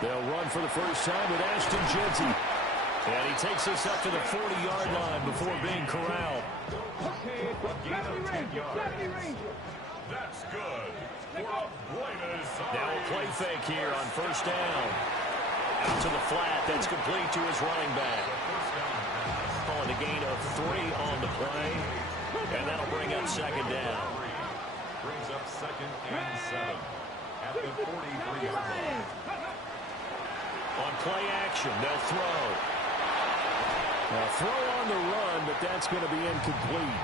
They'll run for the first time with Ashton Jersey. And he takes us up to the 40-yard line before being corralled. That's good. Now a play fake here on first down. Out to the flat. That's complete to his running back. Calling a gain of 3 on the play. And that'll bring up second down. Brings up 2nd and 7 at the 43-yard line. On play action, they'll throw. A throw on the run, but that's going to be incomplete.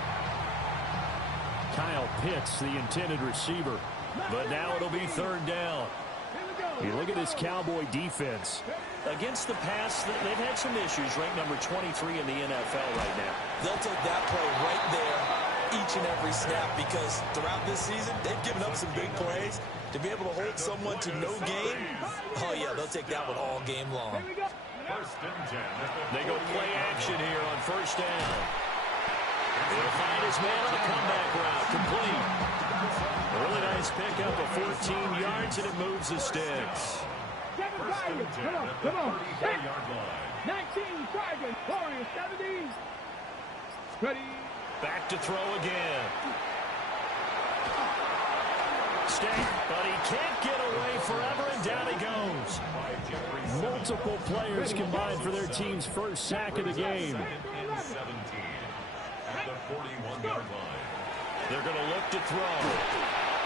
Kyle Pitts, the intended receiver. But now it'll be third down. You look at this Cowboy defense. Against the pass, they've had some issues. Ranked number 23 in the NFL right now. They'll take that play right there each and every snap because throughout this season, they've given up some big plays. To be able to hold someone to no gain, oh, yeah, they'll take that one all game long. They go play action here on first down. He'll find his man on the comeback route. Complete. A really nice pickup of 14 yards, and it moves the sticks. Come on. 19, Dragons, Warriors, 70s. Ready. Back to throw again. Stay, but he can't get away forever, and down he goes. Multiple players combined for their team's first sack of the game. They're going to look to throw.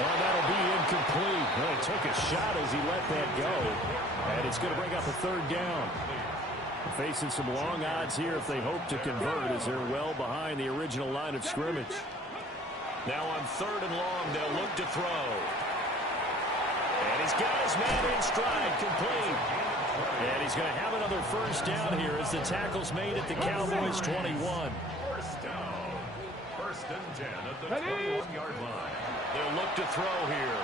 And that'll be incomplete. Well, he took a shot as he let that go. And it's going to bring up a third down. They're facing some long odds here if they hope to convert as they're well behind the original line of scrimmage. Now on third and long, they'll look to throw. And he's got his man in stride, complete. And he's going to have another first down here as the tackle's made at the Cowboys' 21. First and 10 at the 21-yard line. They'll look to throw here.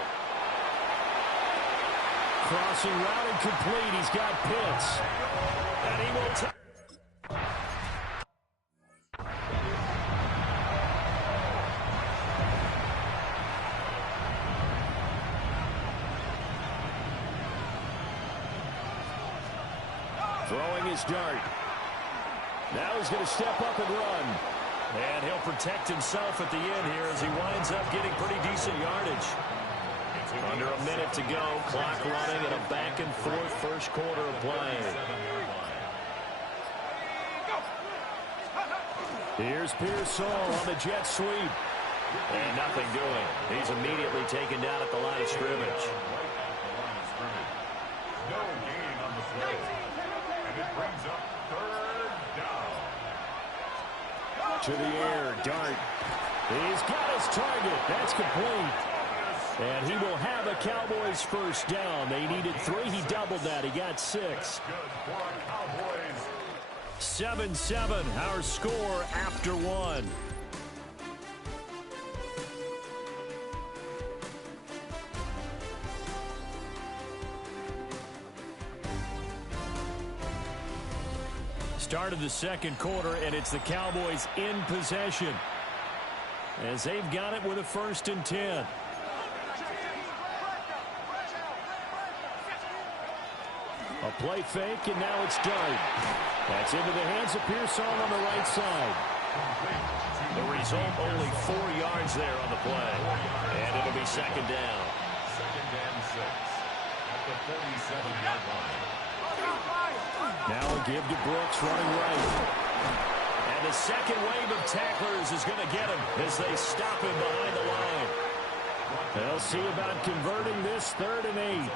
Crossing route and complete. He's got Pitts. And he will take. Throwing his dart. Now he's going to step up and run. And he'll protect himself at the end here as he winds up getting pretty decent yardage. Under a minute to go. Clock running in a back-and-forth first quarter of play. Here's Pearsall on the jet sweep. And nothing doing. He's immediately taken down at the line of scrimmage. No gain on the play. And it brings up third down. To the air, Dart. He's got his target. That's complete. And he will have a Cowboys first down. They needed 3. He doubled that. He got 6. 7-7, our score after 1. Start of the second quarter, and it's the Cowboys in possession as they've got it with a 1st and 10. A play fake, and now it's Dart. That's into the hands of Pearsall on the right side. The result, only 4 yards there on the play. And it'll be second down. Second and 6 at the 47-yard line. Now a give to Brooks running right. And the second wave of tacklers is going to get him as they stop him behind the line. They'll see about converting this 3rd and 8.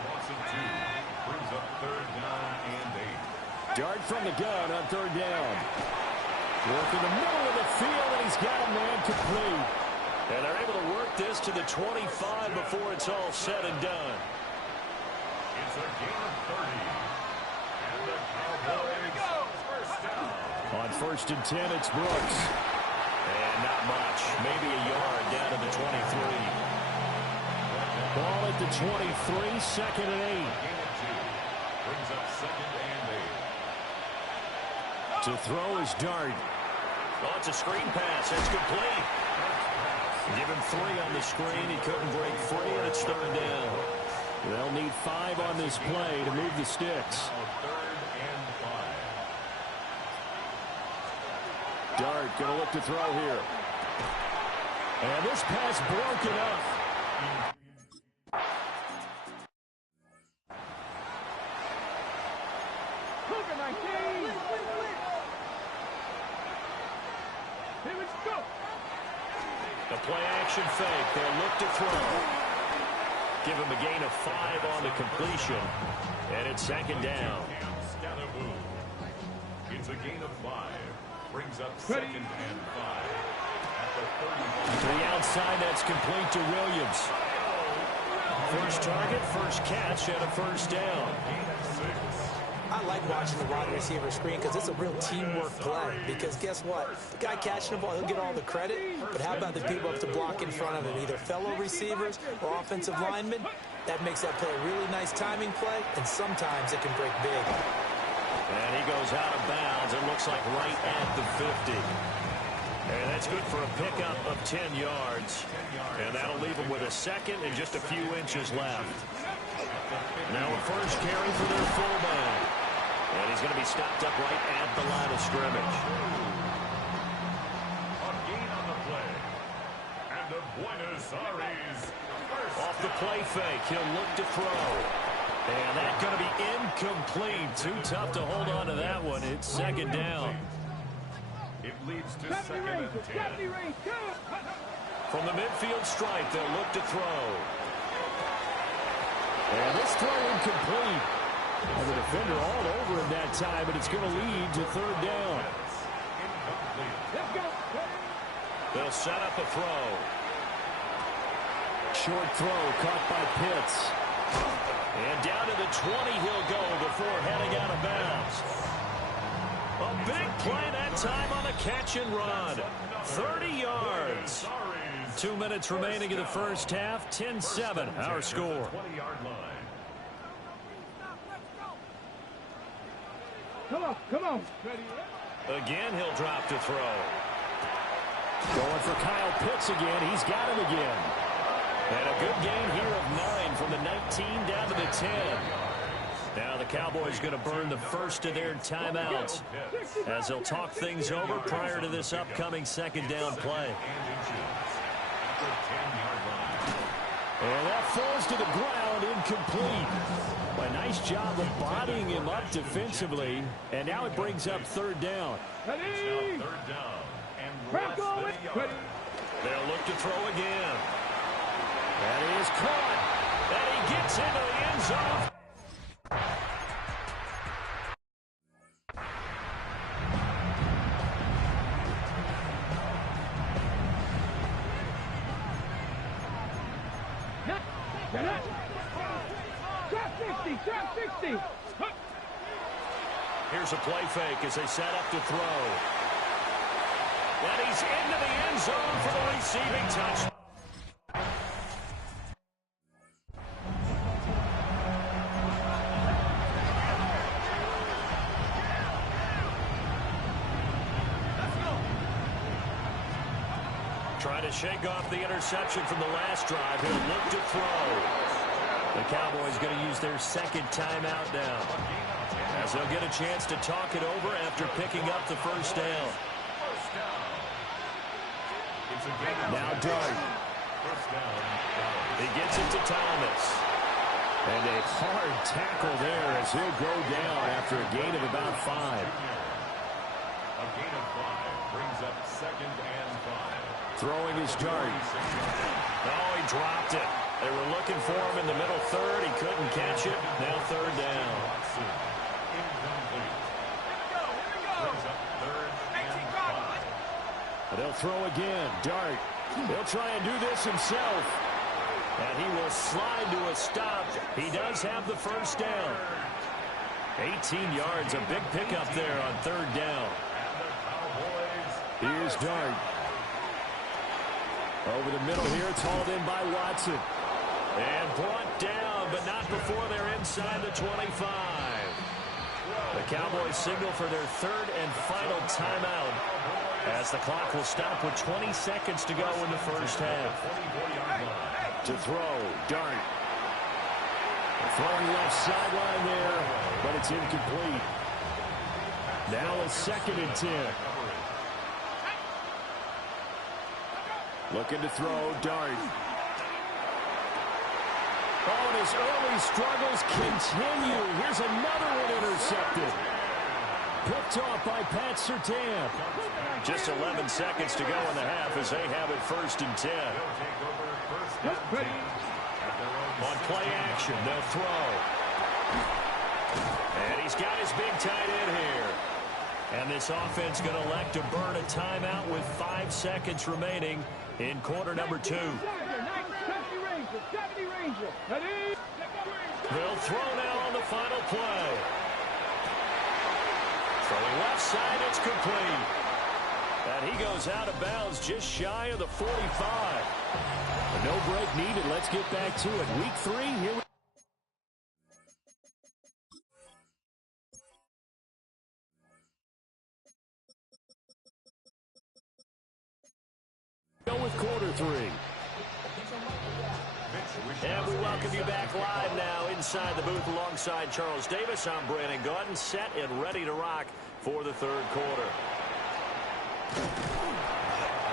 Brings up 3rd down and 8. Dart from the gun on 3rd down. Work in the middle of the field, and he's got a man complete. And they're able to work this to the 25 before it's all said and done. It's a gain of 30. And the Cowboys first down. On 1st and 10, it's Brooks. And not much. Maybe a yard down to the 23. Ball at the 23, 2nd and 8. Brings up 2nd and 8. To throw is Dart. Oh, it's a screen pass. It's complete. Give him 3 on the screen. He couldn't break free, and it's 3rd down. They'll need 5 on this play to move the sticks. Dart going to look to throw here. And this pass broken up. Here we go. The play action fake. They'll look to throw. Give him a gain of 5 on the completion. And it's second down. It's a gain of 5. Brings up second and 5. At the 30. To the outside, that's complete to Williams. First target, first catch, and a first down. I like watching the wide receiver screen because it's a real teamwork play. Because guess what? The guy catching the ball, he'll get all the credit. But how about the people up to block in front of him? Either fellow receivers or offensive linemen. That makes that play a really nice timing play, and sometimes it can break big. And he goes out of bounds. It looks like right at the 50. And that's good for a pickup of 10 yards. And that'll leave him with a second and just a few inches left. Now a first carry for their fullback. And he's going to be stopped up right at the line of scrimmage. A gain on the play. And the Buenos Aires. Off the play fake, he'll look to throw. And that's going to be incomplete. Too tough to hold on to that one. It's second down. It leads to second and 10. From the midfield stripe, they'll look to throw. And this throw incomplete. And the defender all over him that time, but it's going to lead to third down. They'll set up a throw. Short throw caught by Pitts. And down to the 20 he'll go before heading out of bounds. A big play that time on the catch and run. 30 yards. 2 minutes remaining in the first half. 10-7, our score. 20-yard line. Come on. Again, he'll drop to throw. Going for Kyle Pitts again. He's got him again. And a good gain here of 9 from the 19 down to the 10. Now the Cowboys going to burn the first of their timeouts as they'll talk things over prior to this upcoming second down play. And that falls to the ground, incomplete. A nice job of bodying him up defensively. And now it brings up third down. Ready? Third down. And They'll look to throw again. And he is caught. And he gets into the end zone. Trap 60. Here's a play fake as they set up to throw. And he's into the end zone for the receiving touch. Trying to shake off the interception from the last drive. He'll look to throw. The Cowboys going to use their second timeout now, as they'll get a chance to talk it over after picking up the first down. Now Dart. He gets it to Thomas. And a hard tackle there as he'll go down after a gain of about 5. A gain of 5 brings up second and 5. Throwing his Dart. Oh, he dropped it. They were looking for him in the middle third. He couldn't catch it. Now third down. They'll throw again. Dart. He'll try and do this himself. And he will slide to a stop. He does have the first down. 18 yards, a big pickup there on third down. Here's Dart. Over the middle here, it's hauled in by Watson. And brought down, but not before they're inside the 25. The Cowboys signal for their third and final timeout, as the clock will stop with 20 seconds to go in the first half. To throw, Dart. Throwing left sideline there, but it's incomplete. Now a 2nd and 10. Looking to throw, Dart. Oh, and his early struggles continue. Here's another one intercepted. Picked off by Pat Surtain. Just 11 seconds to go in the half as they have it 1st and 10. On play action, they'll throw. And he's got his big tight end here. And this offense going to elect to burn a timeout with 5 seconds remaining in quarter number 2. They'll throw now on the final play. Throwing left side, it's complete. And he goes out of bounds just shy of the 45. No break needed. Let's get back to it. Week 3, here we go with quarter 3. And we welcome you back live now inside the booth alongside Charles Davis. I'm Brandon Gaudin, set and ready to rock for the 3rd quarter.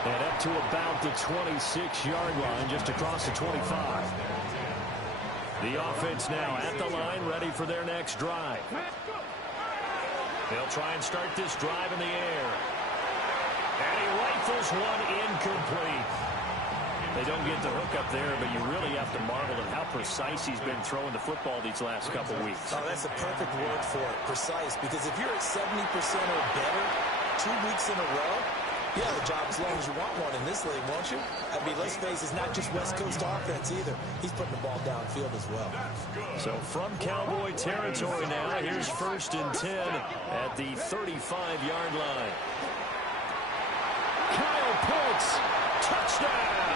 And up to about the 26-yard line, just across the 25. The offense now at the line, ready for their next drive. They'll try and start this drive in the air. And he rifles one incomplete. They don't get the hook up there, but you really have to marvel at how precise he's been throwing the football these last couple weeks. Oh, that's a perfect word for it, precise, because if you're at 70% or better 2 weeks in a row, you have a job as long as you want one in this league, won't you? I mean, let's face it, it's not just West Coast offense either. He's putting the ball downfield as well. So from Cowboy territory now, here's 1st and 10 at the 35-yard line. Kyle Pitts, touchdown!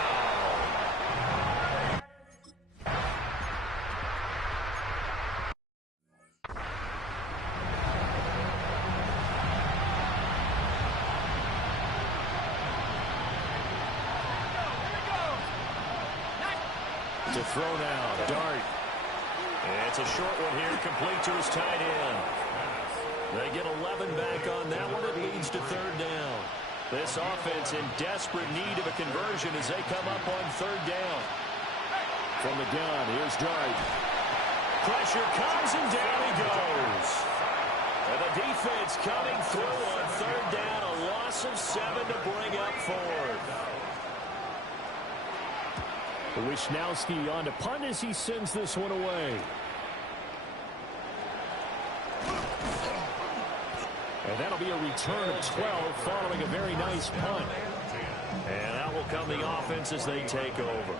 To throw now, Dart. It's a short one here, complete to his tight end. They get 11 back on that one. It leads to 3rd down. This offense in desperate need of a conversion as they come up on 3rd down. From the gun, here's Dart. Pressure comes and down he goes. And the defense coming through on 3rd down. A loss of 7 to bring up 4th. Wisnowski on to punt as he sends this one away. And that'll be a return of 12 following a very nice punt. And out will come the offense as they take over.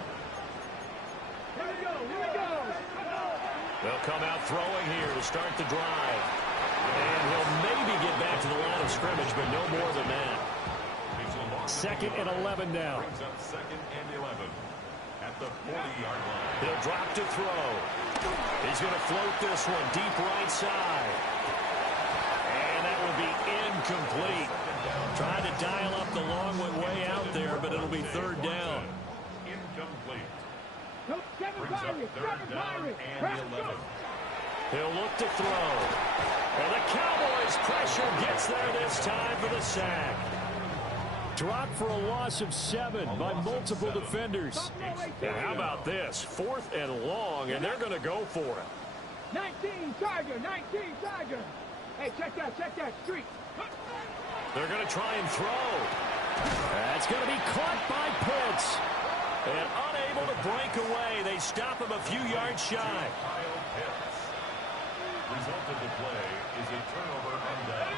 They'll come out throwing here to start the drive. And he'll maybe get back to the line of scrimmage, but no more than that. 2nd and 11 now. Brings up 2nd and 11. At the 40-yard line. He'll drop to throw. He's going to float this one deep right side. And that will be incomplete. Trying to dial up the long one way out there, but it'll be 3rd down. Incomplete. Brings Brings up 3rd down and 11. He'll look to throw. And the Cowboys' pressure gets there this time for the sack. Dropped for a loss of 7 by multiple defenders. And how about this? 4th and long, and they're going to go for it. 19 Tiger, 19 Tiger. Hey, check that streak. They're going to try and throw. That's going to be caught by Pitts. And unable to break away. They stop him a few yards shy. Kyle Pitts. Result of the play is a turnover and down.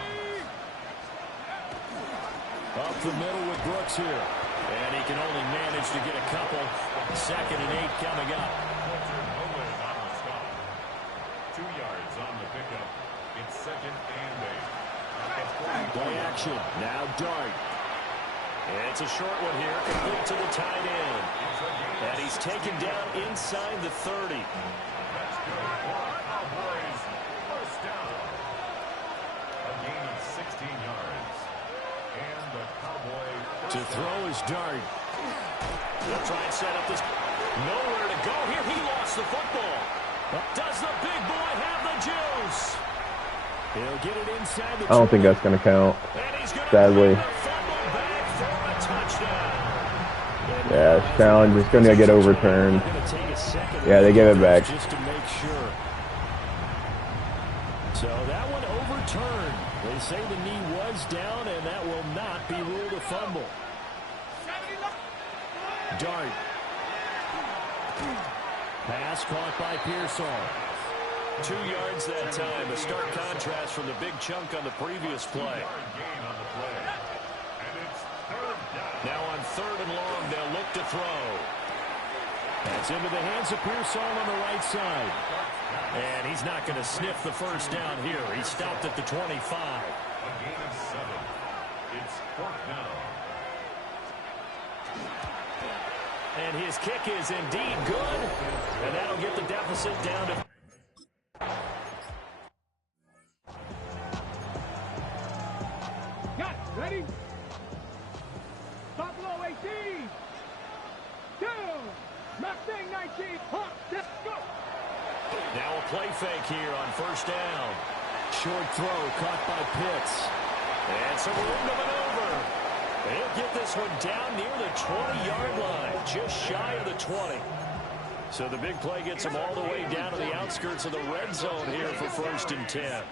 Up the middle with Brooks here. And he can only manage to get a couple. 2nd and 8 coming up. On the stop. 2 yards on the pickup. It's 2nd and 8. Play action. Now Dart. It's a short one here, complete to the tight end. And he's taken down inside the 30. That's good for Cowboys. 1st down. A gain of 16 yards. And the Cowboy To throw is Dart. They'll try and set up this. Nowhere to go here. He lost the football. Does the big boy have the juice? He'll get it inside the I don't think that's going to count, sadly. Yeah, challenge is going to get overturned. Yeah, they give it back. Just to make sure. So that one overturned. They say the knee was down, and that will not be ruled a fumble. Dart. Pass caught by Pearsall. 2 yards that time. A stark contrast from the big chunk on the previous play. Now on 3rd and long, they'll look to throw. That's into the hands of Pearsall on the right side. And he's not going to sniff the first down here. He stopped at the 25. A gain of 7. It's 4th down. And his kick is indeed good. And that'll get the deficit down to... Got it. Ready? Top low 18. 2. Mustang 19. Hawk. Let's go. Now a play fake here on 1st down. Short throw caught by Pitts. And some room to maneuver. He'll get this one down near the 20-yard line, just shy of the 20. So the big play gets him all the way down to the outskirts of the red zone here for 1st and 10.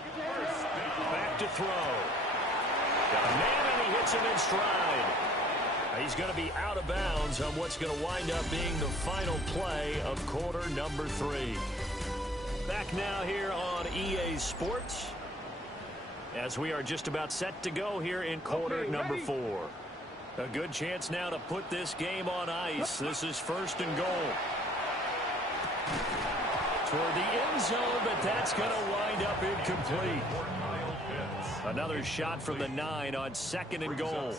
Back to throw. Got a man, and he hits him in stride. He's going to be out of bounds on what's going to wind up being the final play of quarter number 3. Back now here on EA Sports, as we are just about set to go here in quarter number 4. A good chance now to put this game on ice. This is 1st and goal. Toward the end zone, but that's going to wind up incomplete. Another shot from the 9 on 2nd and goal.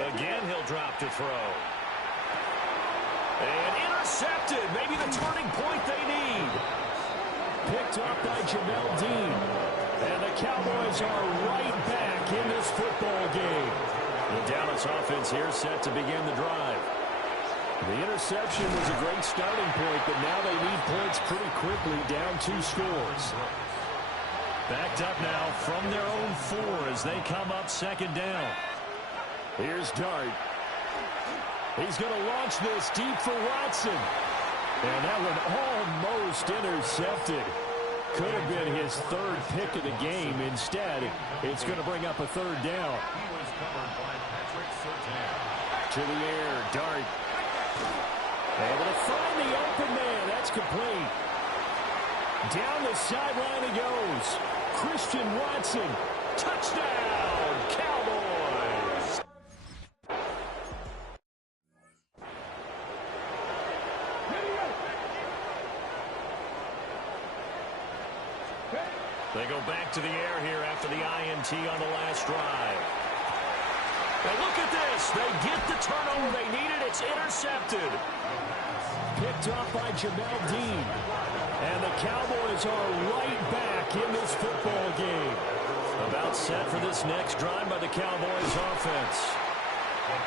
Again, he'll drop to throw. And intercepted. Maybe the turning point they need. Picked up by Jamel Dean. And the Cowboys are right back in this football game. The Dallas offense here set to begin the drive. The interception was a great starting point, but now they need points pretty quickly, down 2 scores. Backed up now from their own 4 as they come up 2nd down. Here's Dart. He's going to launch this deep for Watson. And that one almost intercepted. Could have been his 3rd pick of the game. Instead, it's going to bring up a 3rd down. To the air, Dart. Able to find the open man. That's complete. Down the sideline he goes. Christian Watson. Touchdown, Cowboys. They go back to the air here after the INT on the last drive. And look at this. They get the turnover they needed. It's intercepted. Picked up by Jamel Dean. And the Cowboys are right back in this football game. About set for this next drive by the Cowboys offense.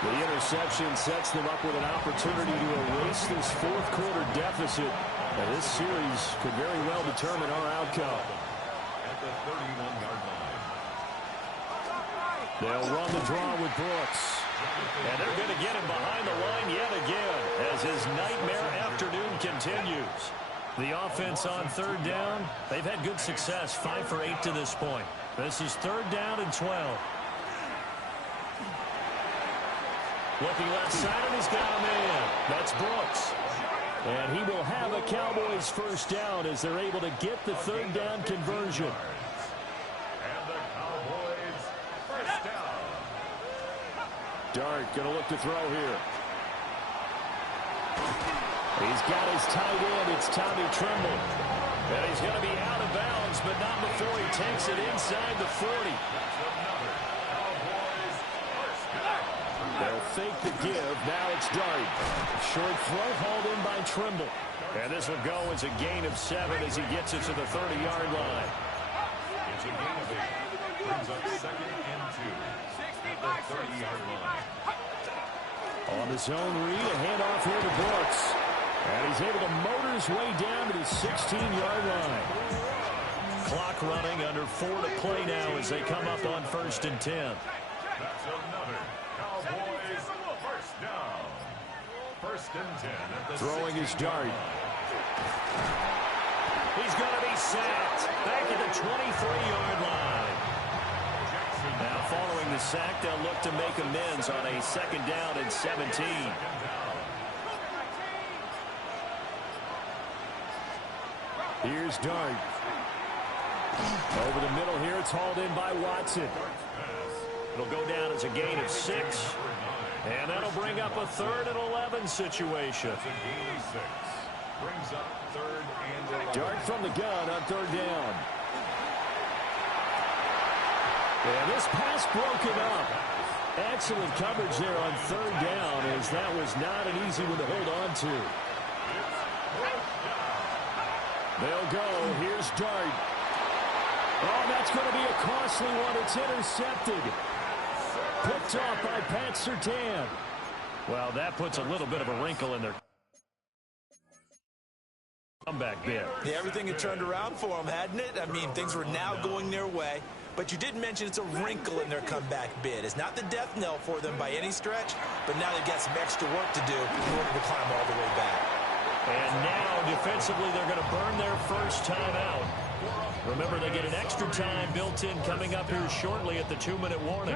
The interception sets them up with an opportunity to erase this 4th quarter deficit. And this series could very well determine our outcome. At the 31-yard line. They'll run the draw with Brooks. And they're going to get him behind the line yet again as his nightmare afternoon continues. The offense on 3rd down, they've had good success, 5 for 8 to this point. This is 3rd down and 12. Looking left side, and he's got a man. That's Brooks. And he will have a Cowboys 1st down as they're able to get the 3rd down conversion. And the Cowboys 1st down. Dart going to look to throw here. He's got his tight end. It's Tommy Tremble. And he's going to be out of bounds, but not before he takes it inside the 40. They'll fake the give. Now it's Dart. Short throw hauled in by Tremble. And this will go as a gain of 7 as he gets it to the 30-yard line. It's a gain of 8. Brings up 2nd and 2. At the 30-yard line. On the zone read, a handoff here to Brooks. And he's able to motor his way down to the 16-yard line. Clock running, under 4 to play now as they come up on 1st and 10. That's another Cowboys first down. 1st and 10 at the Throwing his dart. He's going to be sacked back at the 23-yard line. Now following the sack, they'll look to make amends on a 2nd down and 17. Here's Dart. Over the middle here, it's hauled in by Watson. It'll go down as a gain of 6. And that'll bring up a 3rd and 11 situation. Brings up 3rd and 11. Dart from the gun on 3rd down. And this pass broken up. Excellent coverage there on 3rd down, as that was not an easy one to hold on to. They'll go. Here's Dart. Oh, that's going to be a costly one. It's intercepted. Picked off by Pat Surtain. Well, that puts a little bit of a wrinkle in their comeback bid. Yeah, everything had turned around for them, hadn't it? I mean, things were now going their way. But you did mention it's a wrinkle in their comeback bid. It's not the death knell for them by any stretch, but now they've got some extra work to do in order to climb all the way back. And now, defensively, they're going to burn their first time out. Remember, they get an extra time built in coming up here shortly at the 2-minute warning.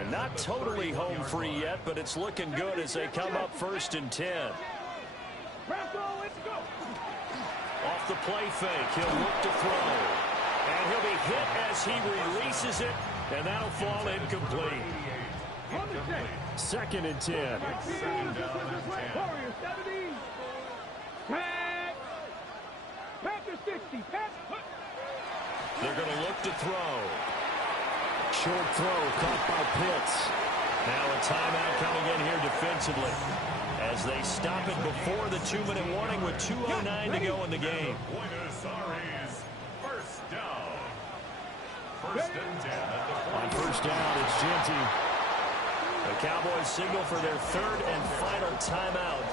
And not totally home free yet, but it's looking good as they come up 1st and 10. Off the play fake, he'll look to throw. And he'll be hit as he releases it, and that'll fall incomplete. 2nd and 10. They're going to look to throw. Short throw caught by Pitts. Now a timeout coming in here defensively as they stop it before the 2-minute warning with 2:09 to go in the game. First down. 1st and 10 at the 40. On 1st down, it's Genty. The Cowboys signal for their 3rd and final timeout.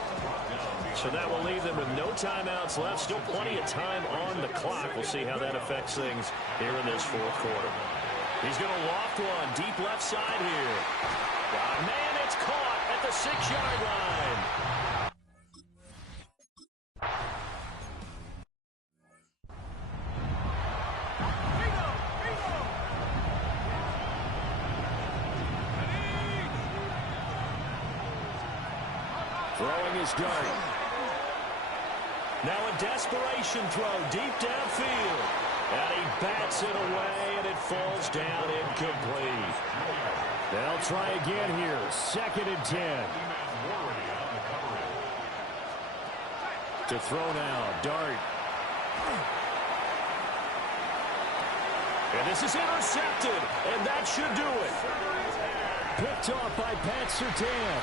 So that will leave them with no timeouts left. Still plenty of time on the clock. We'll see how that affects things here in this 4th quarter. He's going to loft one deep left side here. Man, it's caught at the 6-yard line. Throwing his dart. Now a desperation throw deep downfield. And he bats it away, and it falls down incomplete. They'll try again here. 2nd and 10. To throw now. Dart. And this is intercepted, and that should do it. Picked off by Pat Surtain.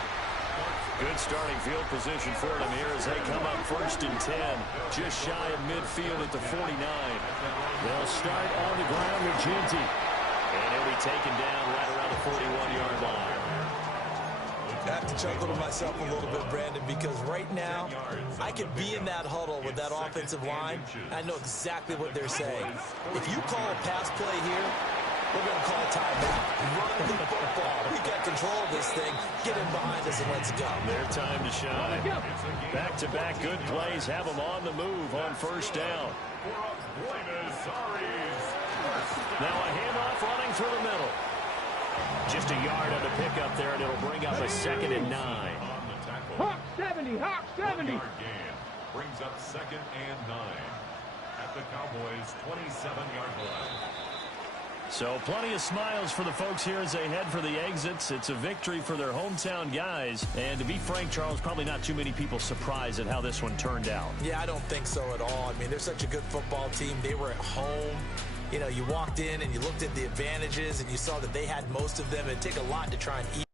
Good starting field position for them here as they come up 1st and 10, just shy of midfield at the 49. They'll start on the ground with Genty. And he'll be taken down right around the 41-yard line. I have to chuckle to myself a little bit, Brandon, because right now I could be in that huddle with that offensive line. I know exactly what they're saying. If you call a pass play here, we're going to call a timeout. Run the football. We got control of this thing. Get in behind us and let's go. Their time to shine. Back-to-back good plays have them on the move on 1st down. Now a handoff running through the middle. Just a yard on the pickup there, and it'll bring up a 2nd and 9. Hawk 70, Hawk 70. Brings up 2nd and 9 at the Cowboys' 27-yard line. So plenty of smiles for the folks here as they head for the exits. It's a victory for their hometown guys. And to be frank, Charles, probably not too many people surprised at how this one turned out. Yeah, I don't think so at all. I mean, they're such a good football team. They were at home. You know, you walked in and you looked at the advantages and you saw that they had most of them. It'd take a lot to try and eat.